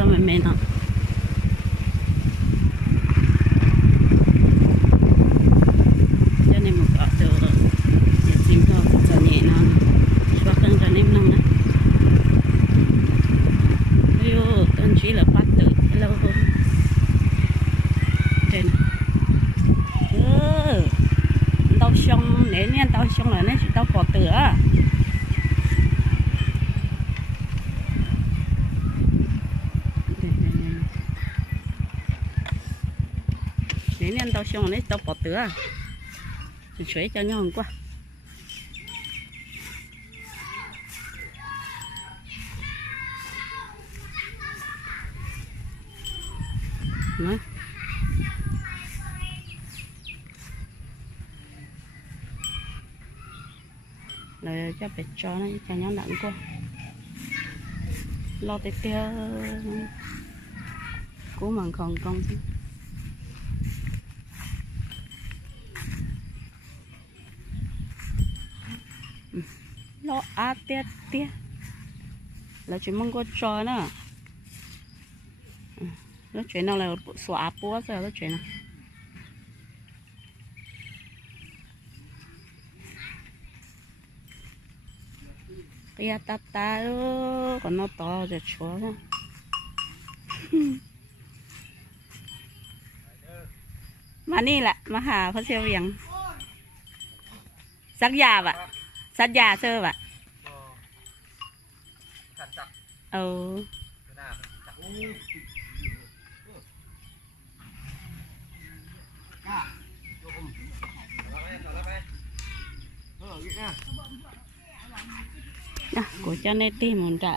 sao mà mẹ nó cho nên một cọ từ để tìm thôi cho nhẹ nó xoát lên cho nem năng á ví dụ con chỉ là phát tự lâu hơn trên tao xong nếu như tao xong là nó chỉ tao bỏ tử á nếu như tao xong là nó tao bỏ tử á sưởi cho nhau hơn quá nữa rồi cho phải cho nó cho nhau nặng quá lo tới kia cố mà còn con lo tiết tiết là chuyện mong có cho nữa nó chuyện nào là xóa búa rồi nó chuyện nào tia ta còn nó to rồi chúa nữa màนี่แหละมาหาพระเสียวยังสักยาบะสักยาเชื่อปะcủa cho nên tìm một trạ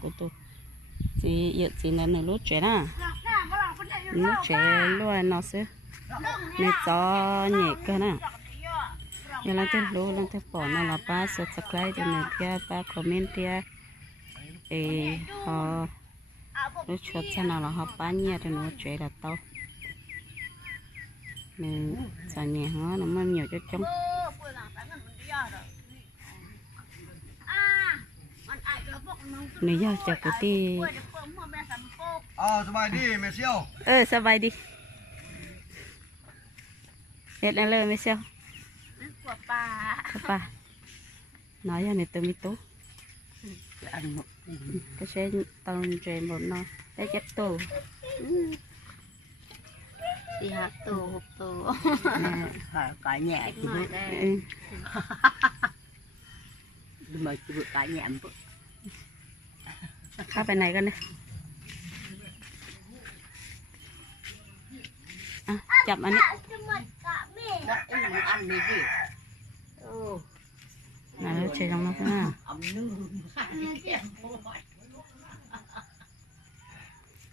của tôi thì hiện gì là nửa lúa trẻ à lúa trẻ luôn nó sẽ nên cho nhẹ cơ nè giờ là tên lúa là tên bỏ nó là ba subscribe cho nên kia ba comment kia thì họ lúa chuột cho nào là họ bán nhẹ thì lúa trẻ là tao nên xài nhẹ hóa nó mới nhiều cho chúng này giờ chả có tíสบายดีแม่เซียวสบายดีเฮ็ดอะไรไม่เซียวกับป้าnói ra này từ mi tú cái xe tàu chạy một nó cái chết tù đi hát tù hộp tù cả nhẹ mà chỉ được cả nhẹเข้าไปไหนกันเนี่ยจับอันนี้ไหนเราเช็ดลงมาข้างหน้า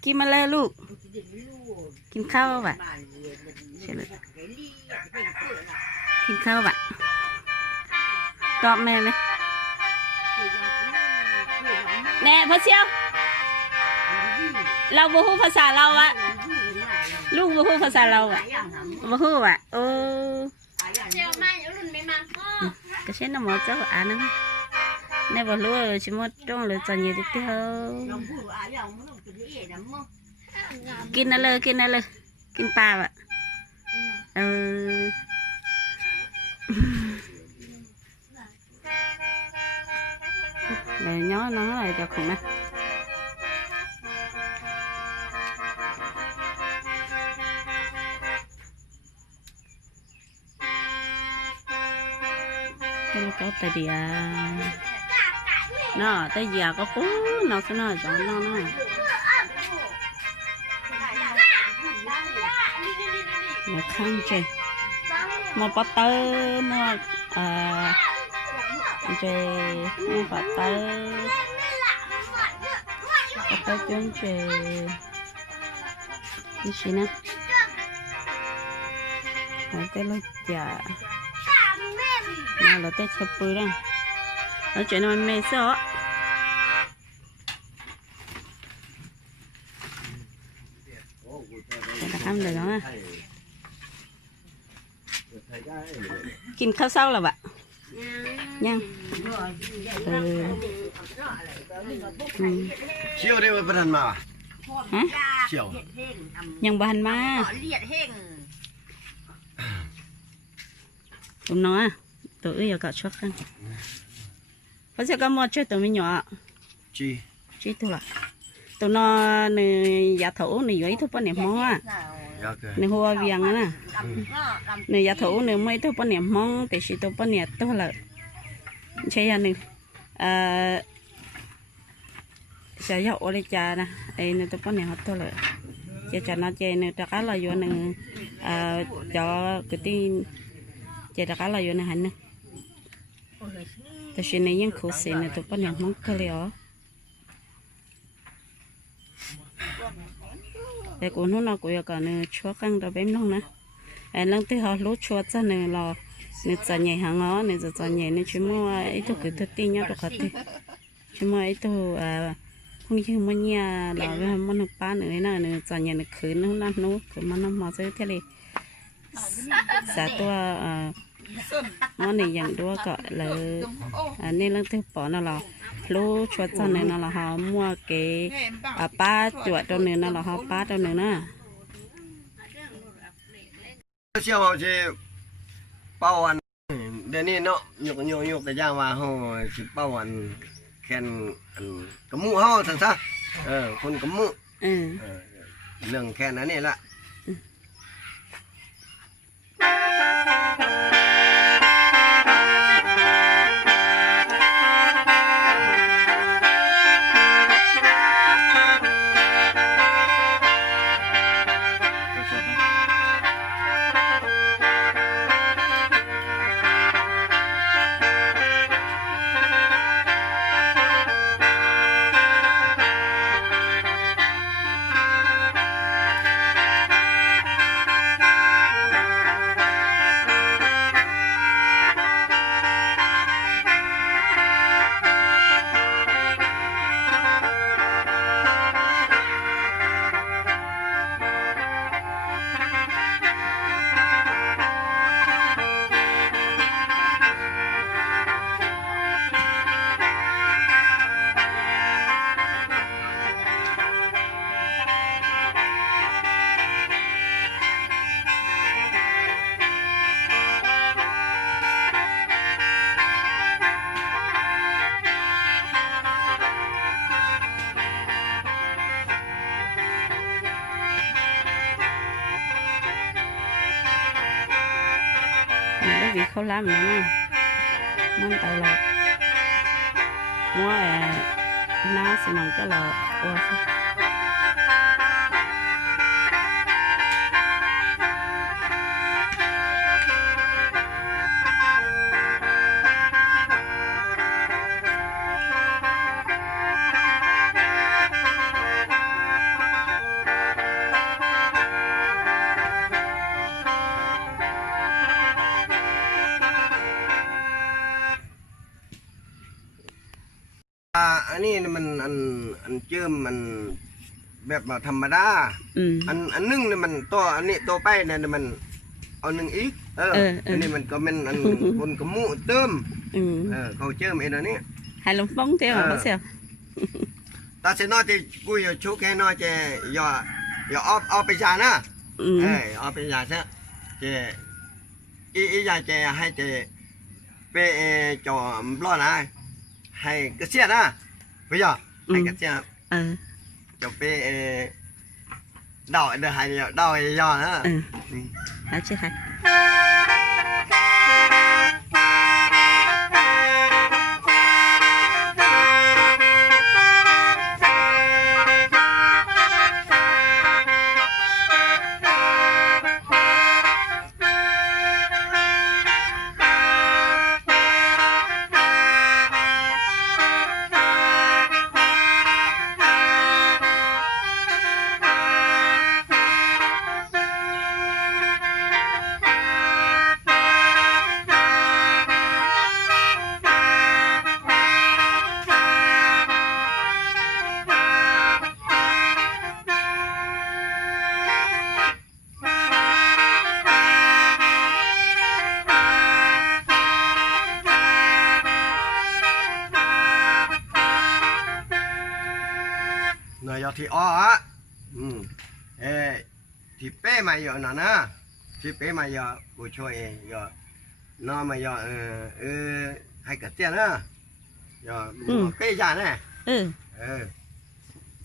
กินมาเลยลูกกินข้าวป่ะเช็ดเลยกินข้าวป่ะตอบแม่ไหมแน่พ่อเชียวเราบ่ฮู้ภาษาเราอะลูกบ่ฮู้ภาษาเราอะบ่ฮู้อะโอ้ก็เช่นน้ำมันเจ้าอันนั้นแน่บ่รู้ชิมดตรงเลยจะnhiềuที่เที่ยวกินอะไรเลยกินอะไรเลยกินปลาอะเลยnhó nó lại cho khủng này cái nó có tay đìa nó tay già có phú nó sẽ nói cho nó nó khăn chơi một bát tơ một chơi mua bát tơ chung chơi như thế nào rồi cái lối chả là tết chập bự đó ở chỗ này mày sợ để ăn được đóกินข้าวเช้าแล้วบะยังเชี่ยวได้ว่าประธานมา ฮะ เชี่ยว ยังบานมา เลียดเฮง ตรงน้อยตัวเอ้ยก็ชอบกันเพราะฉะนั้นก็มอช่วยตัวไม่หยอ จี ชี้ตัวละตัวน้อยในยาถูในย้อยทุกปนเนี่ยมองอ่ะ ยาเกิน ในหัวเวียงนะในยาถูในไม่ทุกปนเนี่ยมองแต่ชีตัวปนเนี่ยตัวละใช่ยังหนึ่งจะยาวเลยจ้านะไอ้ในตัวปนเนี่ยเขาตัวละจะน่าใจในตะการเราอยู่หนึ่งจะกระติ้งจะตะการเราอยู่ในหันนึงแต่ชีในยังคู่เสียในตัวปนเนี่ยมองก็เลยอ๋อแต่กูนู้นเรากูอยากกันเนี่ยชัวกันเราเป็นน้องนะไอ้เรื่องที่เขารู้ชัวจะเนี่ยเราเนี่ยจะใหญ่หางอ๋อเนี่ยจะใหญ่เนี่ยชิมัวไอ้ตัวคือตัวตีเนี่ยตัวขัดที่ชิมัวไอ้ตัวพวกนี้คือมันเนี่ยเราเป็นมันป้าเนี่ยนะเนี่ยจะใหญ่เนี่ยคืนนู้นนั่นนู้นคือมันน้ำมาซื้อเท่าไรสาตัวมันเนี่ยอย่างตัวก็เลยอันนี้เรื่องที่ปอนั่นเรารู้ชัวจะเนี่ยนั่นเราเขามัวเก๋ป้าจวดตัวเนี่ยนั่นเราเขาป้าตัวเนี่ยนะ เชี่ยวจะเป้าวันเดี๋ยวนี้เนาะยกแต่ย่างว่าเขาสิเป้าวันแค่นกระมูเขาสั่งซะคนกระมูเรื่องแค่นั้นนี่ละแล้วvìเขาlàm nữa mà món tàu lọt mua ná xì măng cho lọtอันนี้มันอันเจิมมันแบบธรรมดาอันนึงเนี่ยมันตัวอันนี้ตัวไปเนี่ยมันเอาหนึ่งอีกอันนี้มันก็เป็นอันคนกระมูเติมเขาเจิมเองอันนี้ hai lồng bông theo có sao ตาเสนอจะกูอย่าชุกแค่นอจะอย่าเอาไปจานะเอาไปจาซะจะอีอยากจะให้จะไปจอมปล้อนะให้กระเสียนะbây giờให้กระเสียจะไปเดาเดี๋ยวให้เดาย่อนะ hả chứ hả หน่อยยอดที่อ้อ เออที่เป้มาเยอะนะที่เป้มาเยอะกูช่วยเยอะน้องมาเยอะให้กระเตี้ยนะเยอะเป้จ่าเนี่ย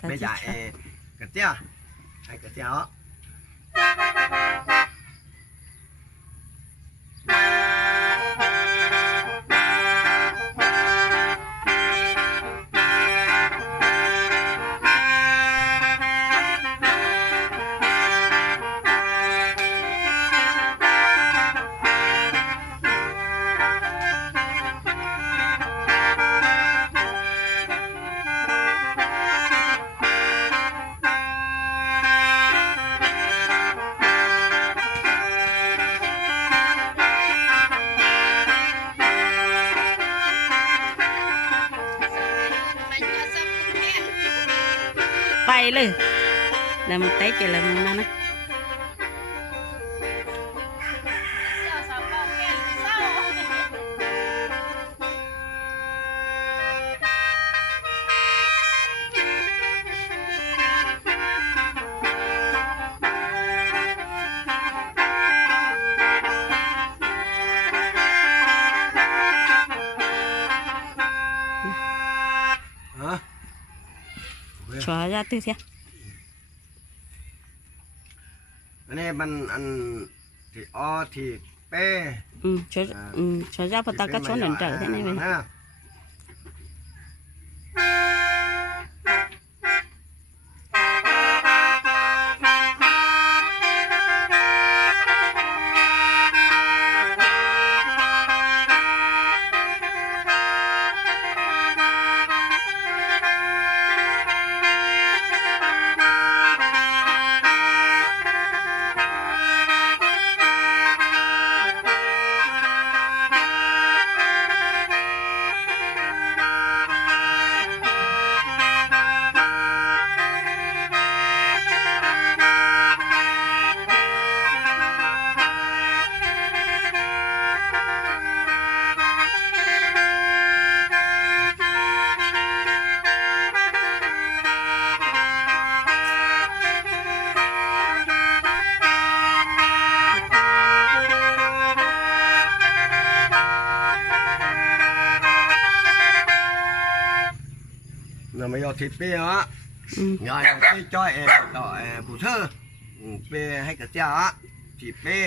เป้จ่ากระเตี้ยให้กระเตี้ยไปเลยแล้วมันเตะจะแล้วมันนั่นนะชัวร์จะตื้อเสียอันนี้มันอันที่ที่เป้ชัวร์จะพอตาก็ชนหนึ่งเจอใช่ไหมเว้ยเราไม่ยอมทิพย์เป้ฮะยายเป้จ้อยต่อผู้เธอเป้ให้กระเจ้าทิพย์เป้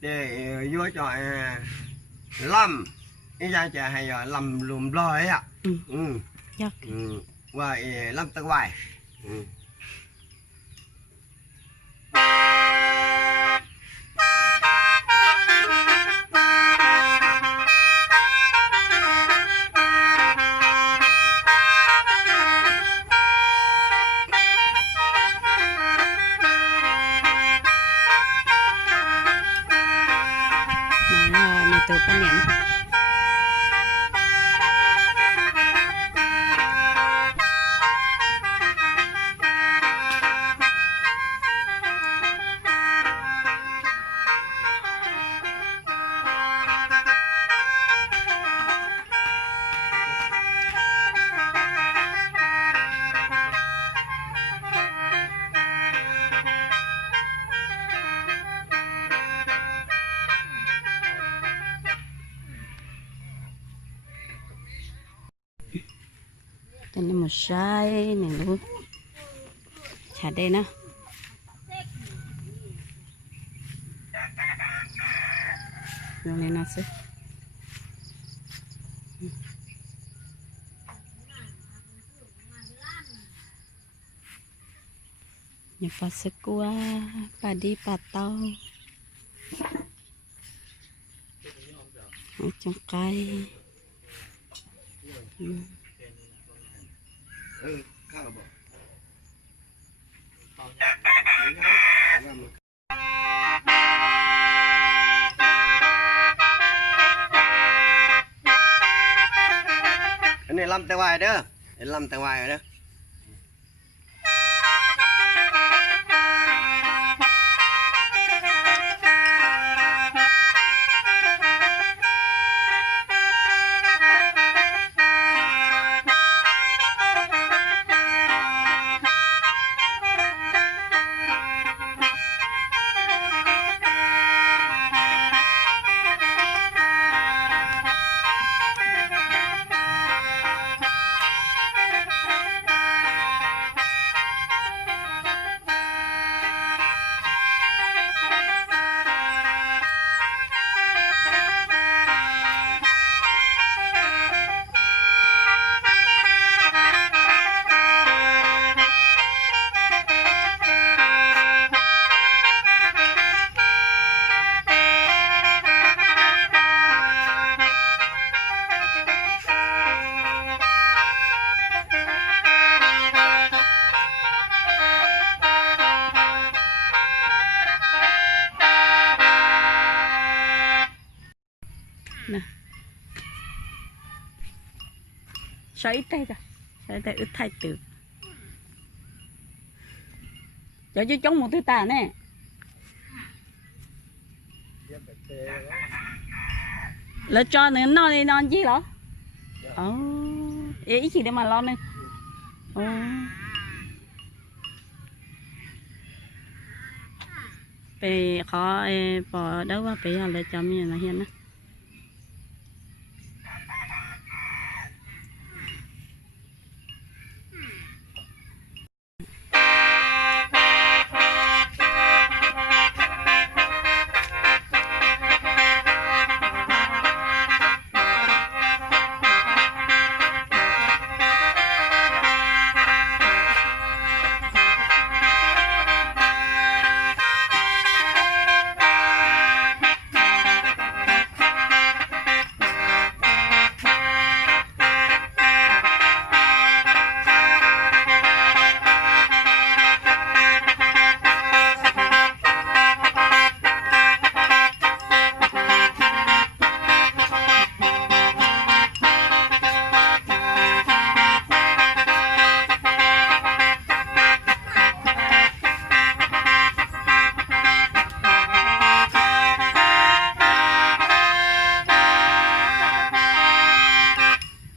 เดี๋ยวยั่วจ่อยล่ำยายจะให้ลำลุมลอยอ่ะยักว่าลำตะไวตัวปะเนี่ยอันนี้มันใช่หนึ่งลูกชาได้นะลองเลยนะสิอย่าปลาสกัวปลาดีปลาเต้าจังไก่ข้าวบอกอันนี้ลำแต่วายเด้อเห็นลำแต่วายเด้อ sợ ít tay rồi sợ tay ít thay từ cho chứ chống một thứ ta nè là cho nên nó đi non chi lắm ý gì để mà lo nè về khó bỏ đâu qua về là cho mình là hiền á